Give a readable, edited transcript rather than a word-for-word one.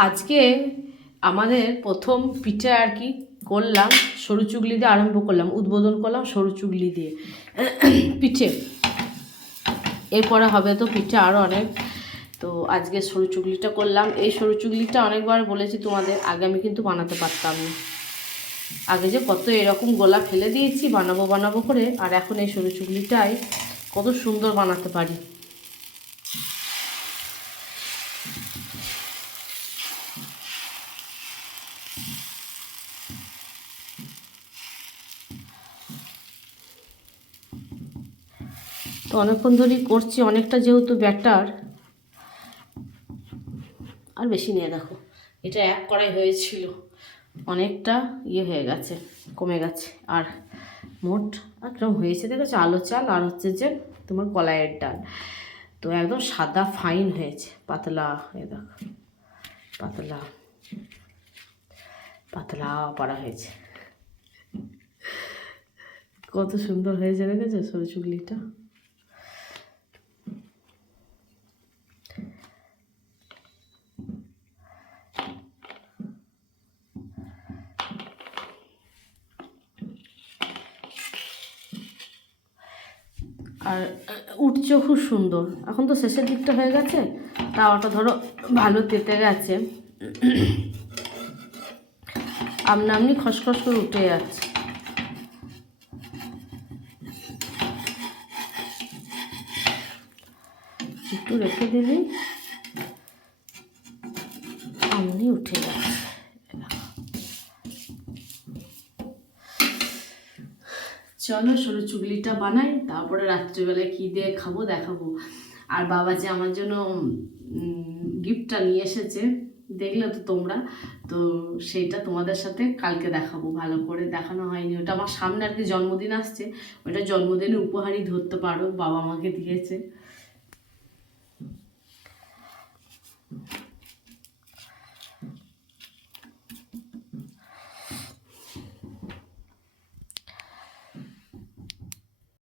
আজকে আমাদের প্রথম পিঠে আর কি করলাম, সরু চুগলি দিয়ে আরম্ভ করলাম, উদ্বোধন করলাম সরু চুগলি দিয়ে পিঠে। এরপরে হবে তো পিঠে আরও অনেক। তো আজকে সরু চুগলিটা করলাম। এই সরু চুগলিটা অনেকবার বলেছি তোমাদের, আগে আমি কিন্তু বানাতে পারতাম না। আগে যে কত এরকম গোলা ফেলে দিয়েছি বানাবো বানাবো করে, আর এখন এই সরু চুগলিটাই কত সুন্দর বানাতে পারি। তো অনেকক্ষণ ধরেই করছি, অনেকটা যেহেতু ব্যাটার, আর বেশি নিয়ে দেখো, এটা এক কড়াই হয়েছিল, অনেকটা হয়ে গেছে, কমে গেছে। আর মোট একদম হয়েছে দেখেছো, আলো চাল আর হচ্ছে যে তোমার কলাইয়ের ডাল। তো একদম সাদা ফাইন হয়েছে, পাতলা, দেখো পাতলা পাতলা পাড়া হয়েছে, কত সুন্দর হয়েছে দেখেছো সরু চুগলিটা। আর উঠছে খুব সুন্দর। এখন তো শেষের দিকটা হয়ে গেছে, তাওয়াটা ধরো ভালো তেতে গেছে, আমনা আমনি খসখস করে উঠে যাচ্ছে। একটু রেখে দিলেই আমনি উঠে যাচ্ছে। চলো সরু চুগলিটা বানাই, তারপরে রাত্রিবেলায় কী দিয়ে খাবো দেখাবো। আর বাবা যে আমার জন্য গিফটটা নিয়ে এসেছে, দেখলে তো তোমরা, তো সেইটা তোমাদের সাথে কালকে দেখাবো। ভালো করে দেখানো হয়নি, ওটা আমার সামনে আর কি জন্মদিন আসছে, ওটা জন্মদিনের উপহারই ধরতে পারো, বাবা আমাকে দিয়েছে।